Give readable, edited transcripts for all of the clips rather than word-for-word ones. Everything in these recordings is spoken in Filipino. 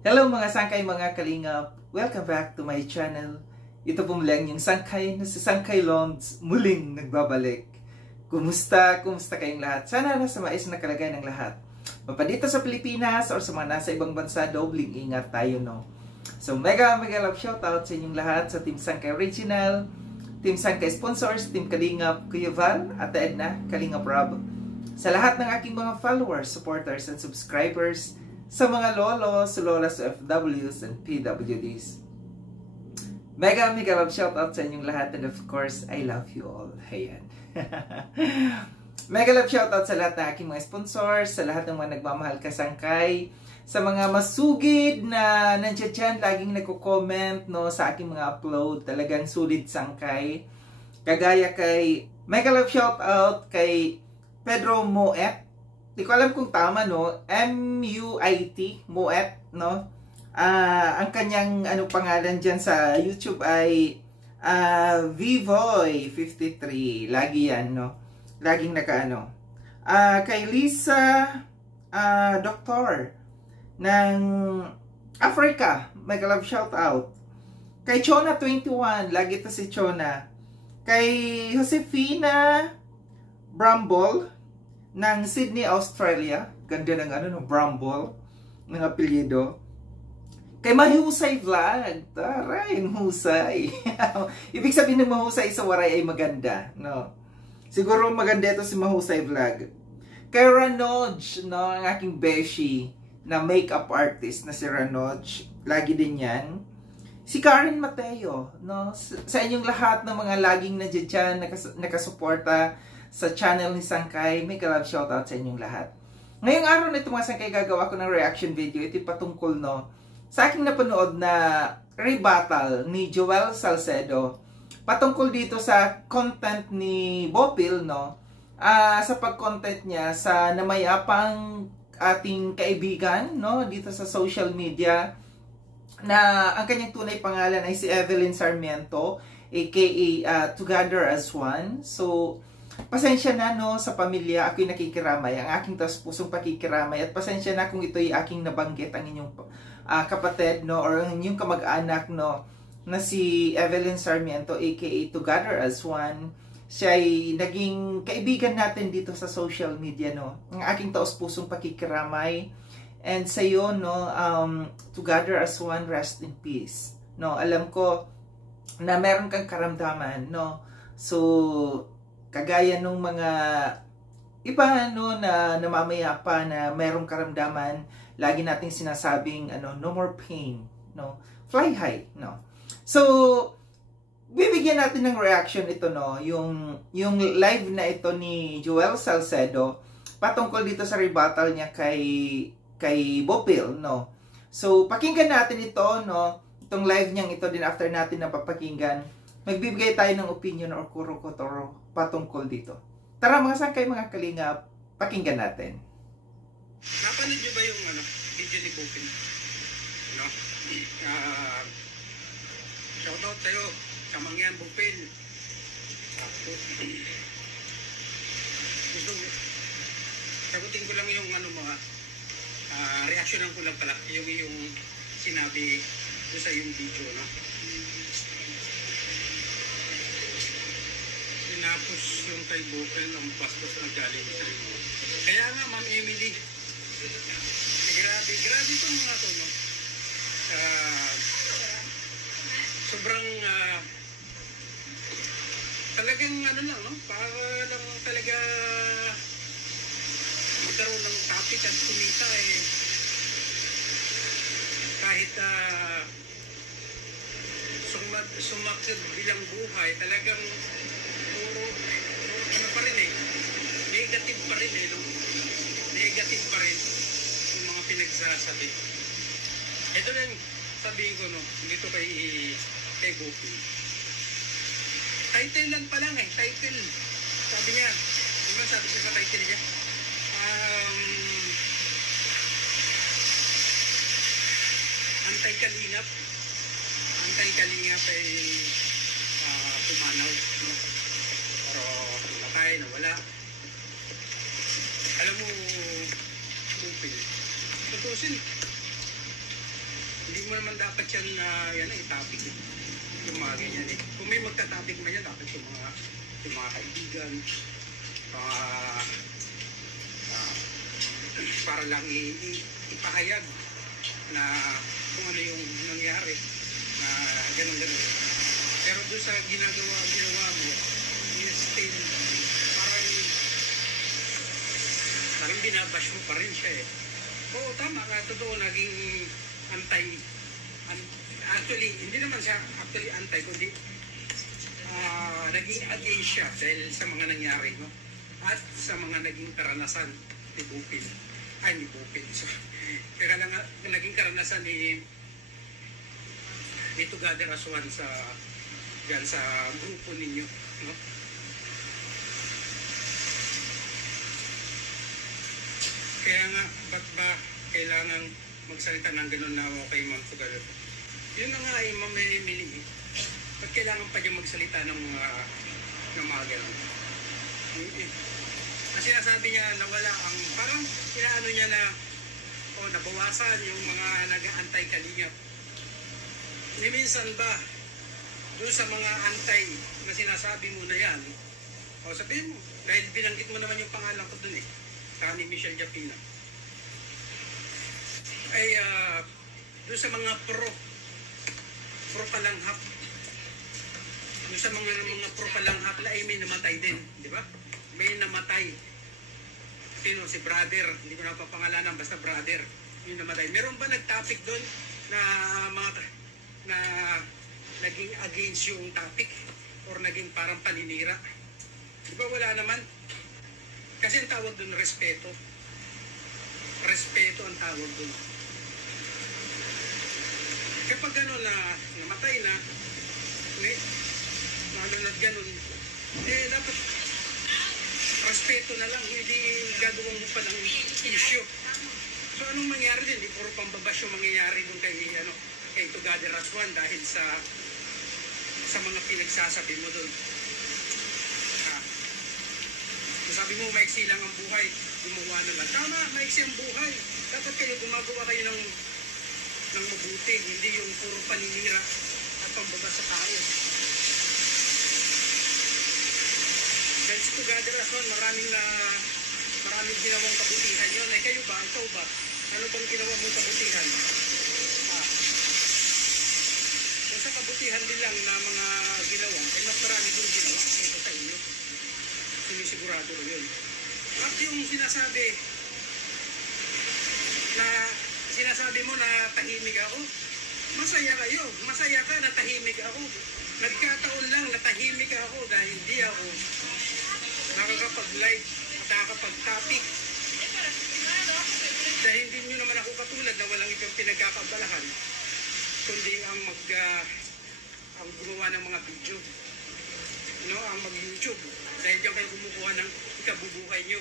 Hello mga sangkay, mga kalingap! Welcome back to my channel. Ito po muli ang yung sangkay na si Sangkay Londs muling nagbabalik. Kumusta? Kumusta kayong lahat? Sana nasa maayos na kalagayan ng lahat. Mapadito sa Pilipinas or sa mga nasa ibang bansa, dobling ingat tayo, no? So mega love shoutout sa inyong lahat, sa Team Sangkay Original, Team Sangkay Sponsors, Team Kalingap, Kuya Val, Ate Edna, Kalingap Rob. Sa lahat ng aking mga followers, supporters, and subscribers, sa mga lolos, lolas, FWs, and PWDs. Mega love shoutout sa inyong lahat, and of course, I love you all. Ayan. Mega love shoutout sa lahat ng aking mga sponsors, sa lahat ng mga nagmamahal kasangkay, sa mga masugid na nandiyan dyan, laging nagko-comment, no, sa aking mga upload. Talagang sulit sangkay. Kagaya kay mega love shoutout kay Pedro Moet. Di ko alam kung tama, no? M-U-I-T, Moet, no? Ang kanyang pangalan dyan sa YouTube ay Vivoy53. Lagi yan, no? Laging kay Lisa Doktor ng Africa, mega love shout out. Kay Chona21, lagi to si Chona. Kay Josefina Bramble ng Sydney, Australia. Ganda ng ng Bramble, ng apelyido. Kay Mahusay Vlog. Taray, mahusay. Ibig sabihin ng mahusay sa waray ay maganda, no? Siguro maganda ito si Mahusay Vlog. Kay Ranoj, no, ang aking beshi na makeup artist na si Ranoj. Lagi din yan. Si Karen Mateo, no? Sa inyong lahat ng mga laging nandiyan dyan, nakasuporta sa channel ni Sangkay, may love shoutout sa inyong lahat. Ngayong araw na ito mga Sangkay, gagawa ko ng reaction video. Ito patungkol, no, sa aking napanood na rebuttal ni Joel Salcedo patungkol dito sa content ni Bopil, no, sa pag-content niya sa namayapang ating kaibigan, no, dito sa social media, na ang kanyang tunay pangalan ay si Evelyn Sarmiento, aka Together as One. So pasensya na, no, sa pamilya, ako'y nakikiramay, ang aking taus-pusong pakikiramay, at pasensya na kung ito'y aking nabanggit ang inyong kapatid, no, or ang inyong kamag-anak, no, na si Evelyn Sarmiento, aka Together as One. Siya ay naging kaibigan natin dito sa social media, no. Ang aking taus-pusong pakikiramay, and sa iyo, no, Together as One, rest in peace, no. Alam ko na meron kang karamdaman, no, so kagaya nung mga iba, no, na namamayapa na merong karamdaman, lagi nating sinasabing no more pain, no, fly high, no. So bibigyan natin ng reaction ito, no, yung live na ito ni Joel Salcedo patungkol dito sa rebuttal niya kay Bopil, no. So pakinggan natin ito, no, itong live niyang ito, din after natin napapakinggan, magbibigay tayo ng opinion or kuro-kotoro patungkol dito. Tara mga Sangkay, mga kalingap, pakinggan natin. Napanood niyo ba yung video ni Bopil? No? Shoutout sa'yo, Kamangyan Bopil. Gusto mo, sagutin ko lang yung reaksyonan ko lang pala, yung sinabi doon sa yung video, no? Tinapos yung kay Bopil ng bastos na galing sa rin. Kaya nga, Ma'am Emily, grabe itong mga to, no? Sobrang talagang lang, no? Para lang talaga magkaroon ng topic at kumita, kahit sumakit bilang buhay, talagang puro pa rin, negative pa rin, no? Negative pa rin yung mga pinagsasabi. Ito lang sabihin ko, no, dito kay Bopil. Title lang pa lang, title. Sabi niya, diba sabi siya sa title niya, anti-kalingap. Anti-kalingap ay pumanaw, no? Pero natay, nawala. Alam mo, Bopil, tutusin, Hindi mo naman dapat yan na yan i-topic yung mga ganyan eh. Kung may magta-topic man yan, dapat yung mga kaibigan, ah, para lang ipahayag na kung ano yung nangyari na ganun-ganun. Pero doon sa ginawa mo, still parang binabash mo pa rin siya eh. Oo, tama nga, totoo, naging actually, hindi naman siya actually anti, kundi naging against siya dahil sa mga nangyari, no? At sa mga naging karanasan ni Bupin. Ni Bupin. So, kaya lang naging karanasan ni Together as One sa grupo ninyo, no? Kaya nga, ba't ba kailangan magsalita ng gano'n na okay Ma'am Together? Yun na nga ay mamimili. Ba't kailangan pa niya magsalita ng mga gano'n? Ang sinasabi niya na wala ang, parang inaano niya na nabawasan yung mga nag-aantay kalingap. Ni minsan ba, doon sa mga antay na sinasabi mo na yan, sabihin mo, dahil binanggit mo naman yung pangalan ko doon ni Michelle Japina, ay doon sa mga pro palanghap, doon sa mga pro palanghap na ay may namatay din, di ba? May namatay. Sino? Si brother, hindi ko na papangalanan, basta brother, yung namatay. Meron ba nag-topic doon na na naging against yung topic or naging parang paninira? Di ba wala naman? Kasi ang tawag doon, respeto. Respeto ang tawag doon. Kapag gano'n na namatay na, lalo na gano'n, dapat respeto na lang, hindi gagawin mo pa ng issue. So anong mangyari din? Hindi puro pambabas yung mangyayari doon kay Together as One dahil sa mga pinagsasabi mo doon. Sabi mo, maiksi lang ang buhay, gumawa na lang. Tama, maiksi ang buhay. Dapat kayo gumagawa kayo ng mabuti, hindi yung puro paninira at pambaba sa tao. Dahil sa Together as One, maraming ginawang kabutihan yun. Kayo ba? Ikaw ba? Ano bang ginawa mong kabutihan? Kung sa kabutihan din lang na mga ginawa, mas marami din ginawa ito sa inyo. Sinisigurado ko yun. At yung sinasabi mo na tahimik ako, masaya kayo. Masaya ka na tahimik ako. Nagkataon lang na tahimik ako dahil hindi ako nakakapag-live at nakakapag-topic. Dahil hindi nyo naman ako katulad na walang ibang pinagkakabalahan, kundi ang gumawa ng mga video. Ang mag-YouTube. Dahil diyan kayo kumukuha ng ikabubuhay nyo.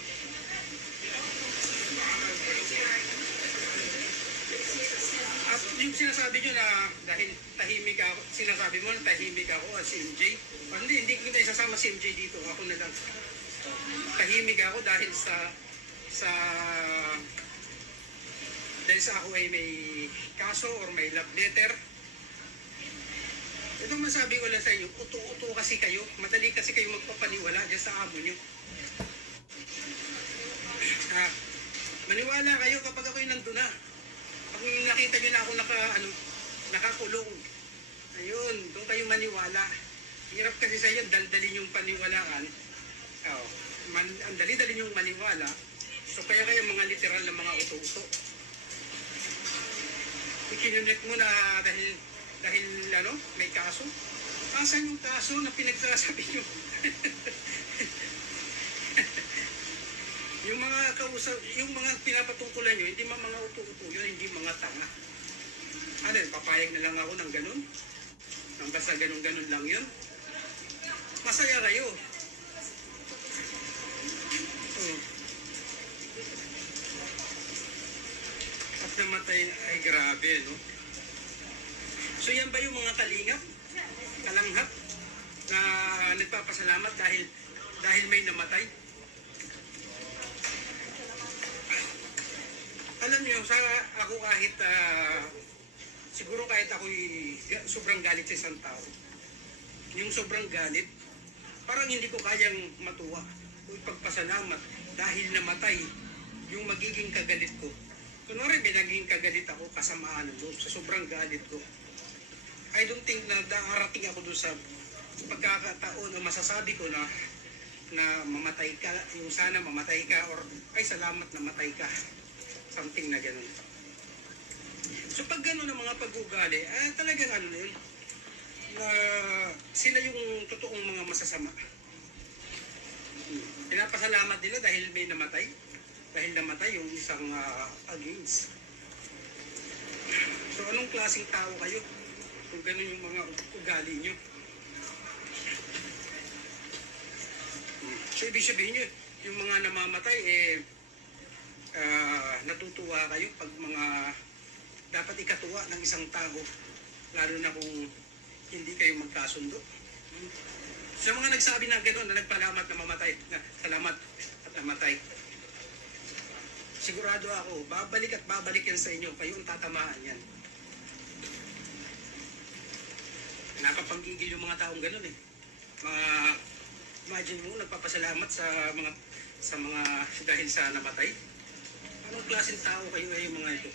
At yung sinasabi nyo na dahil tahimik ako, sinasabi mo na tahimik ako at si MJ. Hindi kita isasama si MJ dito. Ako na lang. Tahimik ako dahil dahil sa ako ay may kaso or may love letter. Ito masabi ko lang sa inyo, uto-uto kasi kayo, madali kasi kayo magpapaniwala dyan sa amo nyo. Maniwala kayo kapag ako'y nandun na. Pag nakita nyo na ako nakakulong, ayun, doon kayo maniwala. Hirap kasi sa inyo, daldalin yung paniwalaan. Ang dali-dali yung maniwala. So kaya kayo mga literal na mga uto-uto. Ikinunik mo na dahil may kaso? Asan yung kaso na pinagsasabi nyo? yung mga pinapatungkulan nyo, hindi mga uto-uto yun, hindi mga tanga. Papayag na lang ako ng ganun? Nang basta ganun-ganun lang yun? Masaya kayo. At namatay, ay grabe, no? So yan ba yung mga kalanghap na nagpapasalamat dahil may namatay? Alam niyo, ako kahit siguro kahit ako'y sobrang galit sa isang tao, yung sobrang galit, parang hindi ko kayang matuwa o ipagpasalamat dahil namatay yung magiging kagalit ko. Kunwari, may naging kagalit ako, kasamaan ng loob, sa sobrang galit ko. I don't think na darating ako doon sa pagkakataon na masasabi ko na mamatay ka, yung sana mamatay ka, or ay salamat na matay ka. Something na gano'n. So pag gano'n ang mga pag-ugali, talagang ano na yun, sila yung totoong mga masasama. Pinapasalamat nila dahil may namatay. Dahil namatay yung isang against. So anong klaseng tao kayo kung gano'n yung mga ugali nyo? So ibig sabihin nyo, yung mga namamatay, natutuwa kayo pag mga dapat ikatuwa ng isang tao, lalo na kung hindi kayo magkasundo. Sa mga nagsabi na gano'n, na nagpalamat na mamatay, na salamat at namatay, sigurado ako, babalik at babalik yan sa inyo, kayo ang tatamaan yan. Napapanggigil yung mga taong gano'n eh. Imagine mo, nagpapasalamat sa mga dahil sa namatay. Anong klaseng tao kayo ay yung mga ito?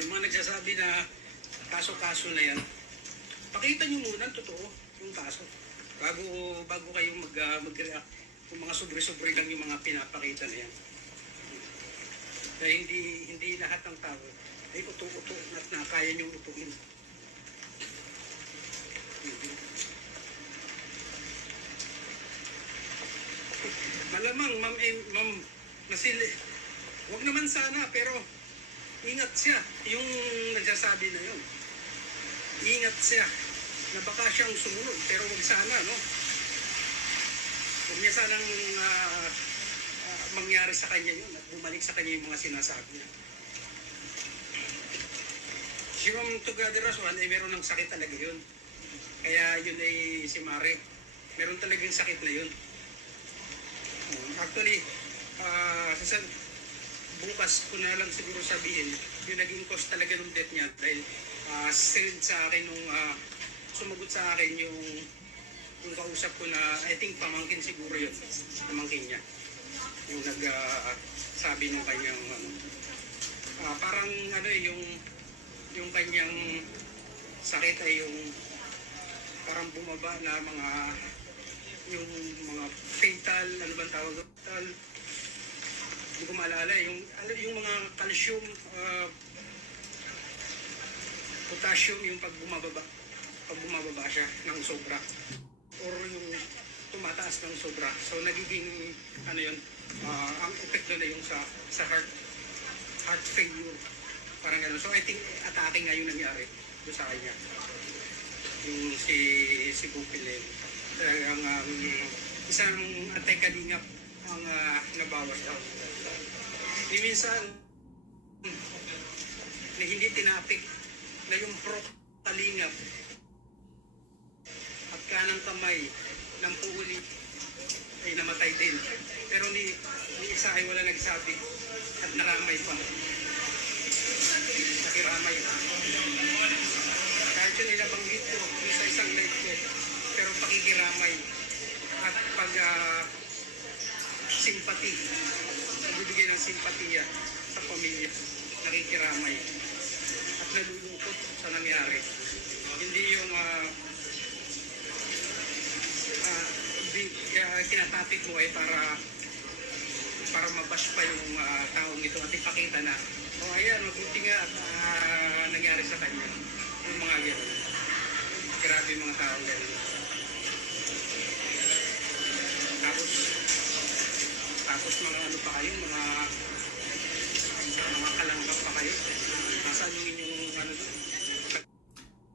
Yung mga nagsasabi na kaso-kaso na yan, pakita nyo muna ang totoo yung kaso. Bago kayo mag-react. Yung mga sobre-sobre lang yung mga pinapakita na yan. Kaya hindi lahat ng tao ay uto-uto na kaya niyong utuin. Malamang, ma'am, nasili. Huwag naman sana, pero ingat siya. Yung nagsasabi na yun. Ingat siya na baka siyang sumunod, pero huwag sana, no? Huwag niya sanang mangyari sa kanya yun at bumalik sa kanya yung mga sinasabi niya. Si Ma'am Tugaderas, meron ng sakit talaga yun. Kaya yun ay si Mare. Meron talagang sakit na yun. Actually, bukas ko na lang siguro sabihin, yung naging cause talaga ng death niya dahil send sa akin nung sumagot sa akin yung kausap ko na I think pamangkin siguro yun, pamangkin niya. Yung nagsabi ng kanyang parang yung kanyang sakit ay yung parang bumaba na yung mga fatal, ano bang tawag fatal, hindi ko maalala, yung mga calcium, potassium, yung pag bumababa siya ng sobra or yung tumataas ng sobra, so nagiging yun, ang epekto na yung sa heart failure, parang gano'n. So I think atake nga yung nangyari doon sa kanya, yung si Bupil ang isang anti-kalingap ang nabawas daw. Minsan na hindi tinapik na yung pro-kalingap at kanang kamay ng puuli ay namatay din. Pero ni isa ay wala nagsabi at naramay pa. Nakiramay. Kahit yun ilabanggit ko yung sa isang live ko, pero pakikiramay at simpati, nagbibigay ng simpatiya sa pamilya, nakikiramay at nalulungkot sa nangyari. Hindi yung kinatapik mo ay para mabash pa yung taong ito at ipakita na ayan, mabuti nga at nangyari sa kanya yung mga gano'n. Grabe yung mga taong gano'n. Tapos mga ano pa kayo, mga kalanggap pa kayo. Nasaan yung inyong ano doon?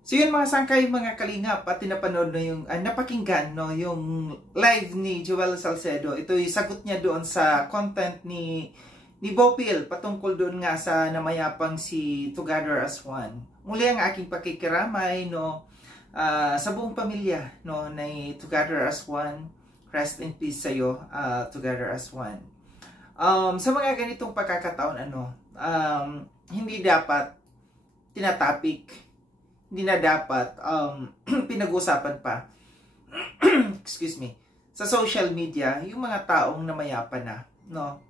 So yun mga sangkay, mga kalingap, at tinapanood na yung, napakinggan no, yung live ni Joel Salcedo. Ito yung sagot niya doon sa content ni Bopil patungkol doon nga sa namayapang si Together as One. Muli ang aking pakikiramay no, sa buong pamilya no, na Together as One, rest in peace sa'yo, Together as One. Sa mga ganitong pagkakataon, hindi dapat tinatapik, hindi na dapat pinag-usapan pa excuse me, sa social media yung mga taong namayapa na, no?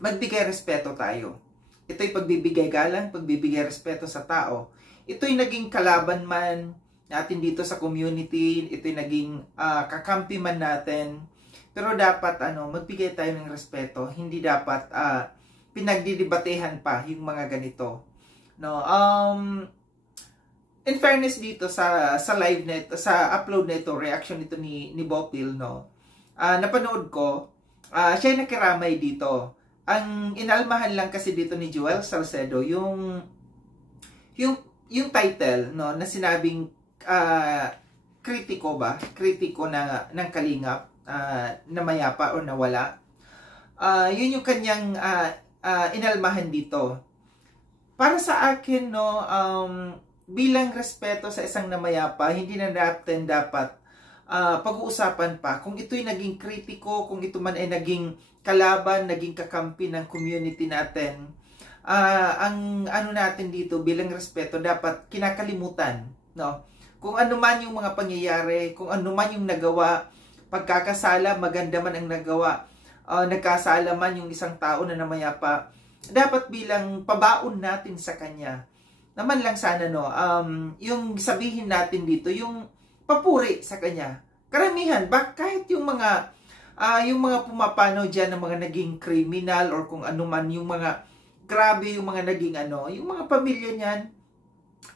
Magbigay respeto tayo. Ito'y pagbibigay galang, pagbibigay respeto sa tao. Ito'y naging kalaban man natin dito sa community, ito'y naging kakampi man natin. Pero dapat magbigay tayo ng respeto. Hindi dapat pinagdidebatehan pa yung mga ganito. No, in fairness dito sa live net, sa upload nito, reaction nito ni Bopil, no. Napanood ko, siya nakiramay dito. Ang inalmahan lang kasi dito ni Joel Salcedo yung title, no, na sinabing kritiko ng Kalingap na mayapa o nawala. Yun yung kanyang inalmahan dito. Para sa akin, no, bilang respeto sa isang namayapa, hindi na natin dapat pag-uusapan pa kung ito'y naging kritiko, kung ito man ay naging kalaban, naging kakampi ng community natin. Ang natin dito bilang respeto, dapat kinakalimutan, no? Kung ano man yung mga pangyayari, kung ano man yung nagawa, pagkakasala, maganda man ang nagawa, nagkasala man yung isang tao na namayapa, dapat bilang pabaon natin sa kanya, naman lang sana, no, yung sabihin natin dito, yung papuri sa kanya. Karamihan, kahit yung mga pumapanaw dyan ng mga naging criminal or kung ano man, yung mga grabe, yung mga naging yung mga pamilya niyan,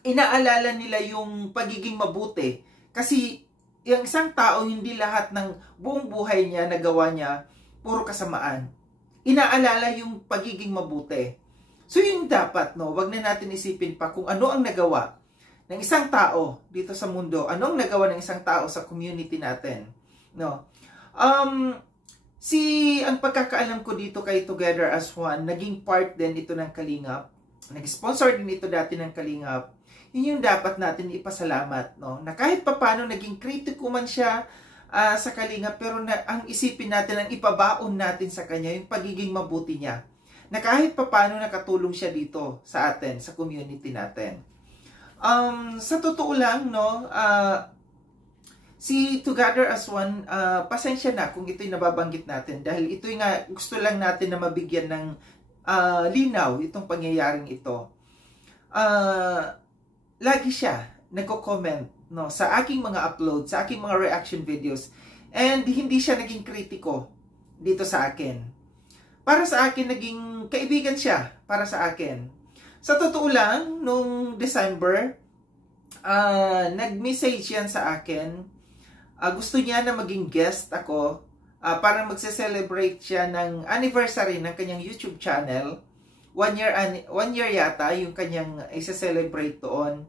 inaalala nila yung pagiging mabuti. Kasi yung isang tao, hindi lahat ng buong buhay niya, nagawa niya, puro kasamaan. Inaalala yung pagiging mabuti. So yun dapat, no, wag na natin isipin pa kung ano ang nagawa ng isang tao dito sa mundo, ano ang nagawa ng isang tao sa community natin, no. Ang pagkakaalam ko dito kay Together as One, naging part din ito ng Kalingap. Nag-sponsor din ito dati ng Kalingap. Yun yung dapat natin ipasalamat, no, na kahit papano naging kritiko man siya sa Kalingap, pero ang isipin natin, ang ipabaon natin sa kanya, yung pagiging mabuti niya. Na kahit papano nakatulong siya dito sa atin, sa community natin. Sa totoo lang, no, si Together as One, pasensya na kung ito'y nababanggit natin. Dahil ito'y nga, gusto lang natin na mabigyan ng linaw itong pangyayaring ito. Lagi siya nagko-comment, no, sa aking mga upload, sa aking mga reaction videos, and hindi siya naging kritiko dito sa akin. Para sa akin, naging kaibigan siya para sa akin. Sa totoo lang, nung December, nag-message yan sa akin. Gusto niya na maging guest ako para magse-celebrate siya ng anniversary ng kanyang YouTube channel. 1 year yata yung kanyang isa-celebrate doon.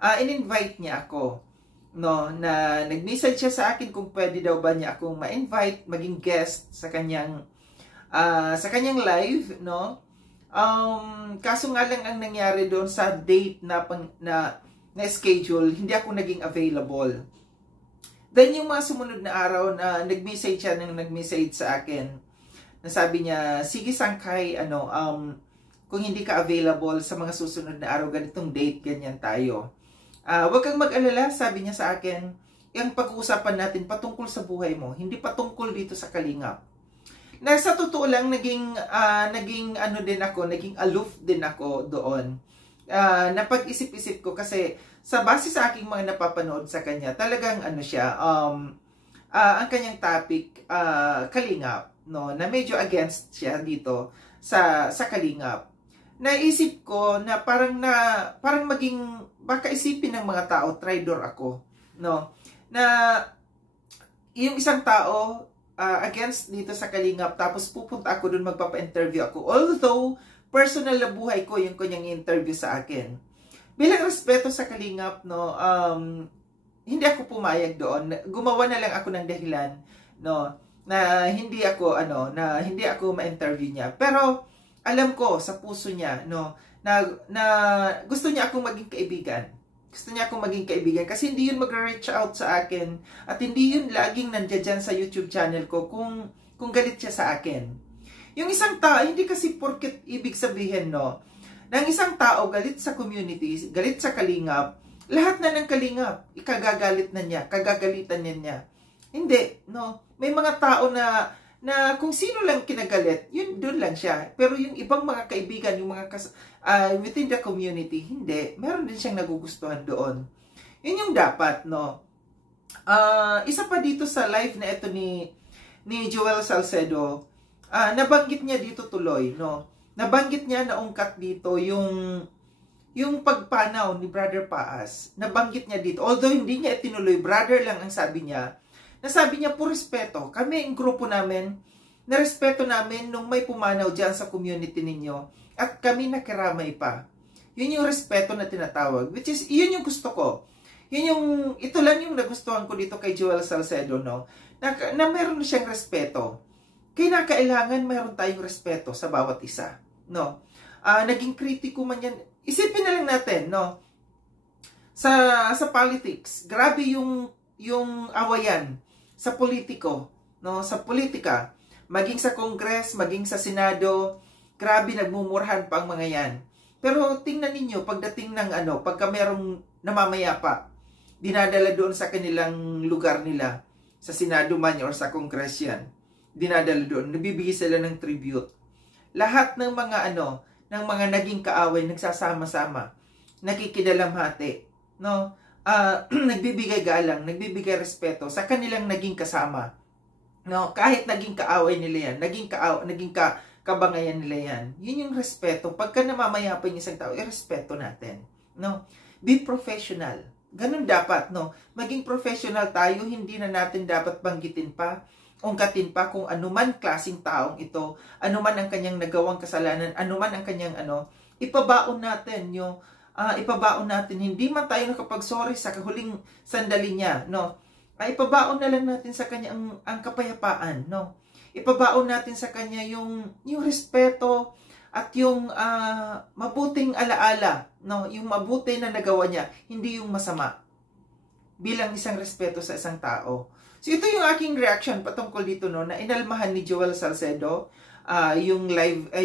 In-invite niya ako, no, na nag-message siya sa akin kung pwede daw ba niya akong ma-invite maging guest sa kanyang live, no. Kaso nga lang ang nangyari doon sa date na schedule, hindi ako naging available. Then yung mga sumunod na araw na nag-message siya sa akin, na sabi niya, sige Sangkay, kung hindi ka available sa mga susunod na araw, ganitong date, ganyan tayo. Huwag kang mag-alala, sabi niya sa akin, yung pag-uusapan natin patungkol sa buhay mo, hindi patungkol dito sa Kalingap. Na sa totoo lang, naging aloof din ako doon. Napag-isip-isip ko kasi sa base sa aking mga napapanood sa kanya, talagang siya, ang kanyang topic, Kalingap, no, na medyo against siya dito sa Kalingap. Naisip ko na parang baka isipin ng mga tao, traitor ako, no, na yung isang tao against dito sa Kalingap, tapos pupunta ako doon, magpapa-interview ako. Although, personal na buhay ko yung kanyang interview sa akin. Bilang respeto sa Kalingap, no, hindi ako pumayag doon. Gumawa na lang ako ng dahilan, no, na hindi ako ma-interview niya. Pero alam ko sa puso niya, no, na gusto niya akong maging kaibigan. Gusto niya akong maging kaibigan kasi hindi yun mag-reach out sa akin at hindi yun laging nandiyan dyan sa YouTube channel ko kung galit siya sa akin. Yung isang tao, hindi kasi porket ibig sabihin, no, na ang isang tao galit sa community, galit sa Kalingap, lahat na ng Kalingap, ikagagalit na niya, kagagalitan niya. Hindi, no. May mga tao na kung sino lang kinagalit, yun doon lang siya. Pero yung ibang mga kaibigan, yung mga within the community, hindi. Meron din siyang nagugustuhan doon. Yun yung dapat, no. Isa pa dito sa live na ito ni Joel Salcedo, nabanggit niya dito tuloy, no. Nabanggit niya, naungkat dito yung pagpanaw ni Brother Paas. Nabanggit niya dito. Although hindi niya itinuloy, brother lang ang sabi niya. Nasabi niya po respeto. Kami, ang grupo namin, na respeto namin nung may pumanaw dyan sa community ninyo. At kami nakiramay pa. Yun yung respeto na tinatawag. Which is, yun yung gusto ko. Ito lang yung nagustuhan ko dito kay Joel Salcedo, no? Na meron siyang respeto. Kaya kailangan meron tayong respeto sa bawat isa, no? Naging kritiko man yan. Isipin na lang natin, no? Sa politics, grabe yung awayan sa politiko, no, sa politika, maging sa Congress, maging sa Senado, grabe nagmumurahan pa ang mga yan. Pero tingnan ninyo, pagdating ng pagka merong namamayapa, dinadala doon sa kanilang lugar nila, sa Senado man or sa Congress yan, dinadala doon, nabibigay sila ng tribute. Lahat ng mga ng mga naging kaaway, nagsasama-sama, nakikidalamhati, no? Nagbibigay galang, nagbibigay respeto sa kanilang naging kasama. No, kahit naging kaaway nila yan, naging kabangayan nila yan. Yun yung respeto. Pagka namamayapa yung isang tao, irespeto natin. No? Be professional. Ganun dapat, no? Maging professional tayo, hindi na natin dapat banggitin pa, ungkatin pa kung anuman klaseng taong ito, anuman ang kanyang nagawang kasalanan, anuman ang kanyang ipabaon natin yung ipabaon natin, hindi man tayo nakapag-sorry sa huling sandali niya, no? Ipabaon na lang natin sa kanya ang kapayapaan, no? Ipabaon natin sa kanya yung respeto at yung mabuting alaala, no? Yung mabuti na nagawa niya, hindi yung masama. Bilang isang respeto sa isang tao. So ito yung aking reaction patungkol dito, no, na inalmahan ni Joel Salcedo, yung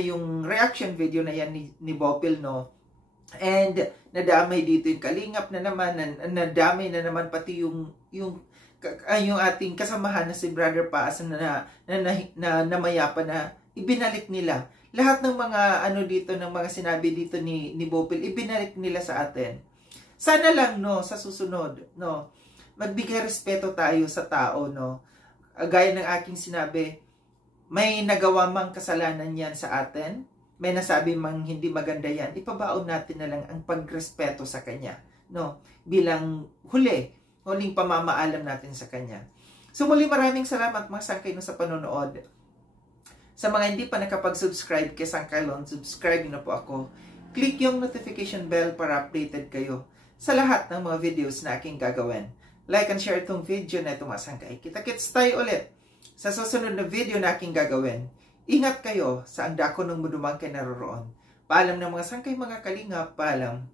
yung reaction video na yan ni Bopil, no? And nadamay dito yung Kalingap na naman, nadamay na naman pati yung ating kasamahan na si Brother Paas na namayapa na ibinalik nila. Lahat ng mga dito, ng mga sinabi dito ni Bopil, ibinalik nila sa atin. Sana lang, no, sa susunod, no, magbigay respeto tayo sa tao, no. Gaya ng aking sinabi, may nagawa mang kasalanan yan sa atin, may nasabi mang hindi maganda yan, ipabaon natin na lang ang pagrespeto sa kanya, no? Bilang huling pamamaalam natin sa kanya. So muli, maraming salamat mga sangkay sa panonood. Sa mga hindi pa nakapag-subscribe kay Sangkailon, subscribe na po ako. Click yung notification bell para updated kayo sa lahat ng mga videos na aking gagawin. Like and share itong video na ito mga sangkay. Kita-kits tayo ulit sa susunod na video na aking gagawin. Ingat kayo sa ang dako ng mudumang kay naroroon. Paalam ng mga sangkay, mga Kalingap, paalam.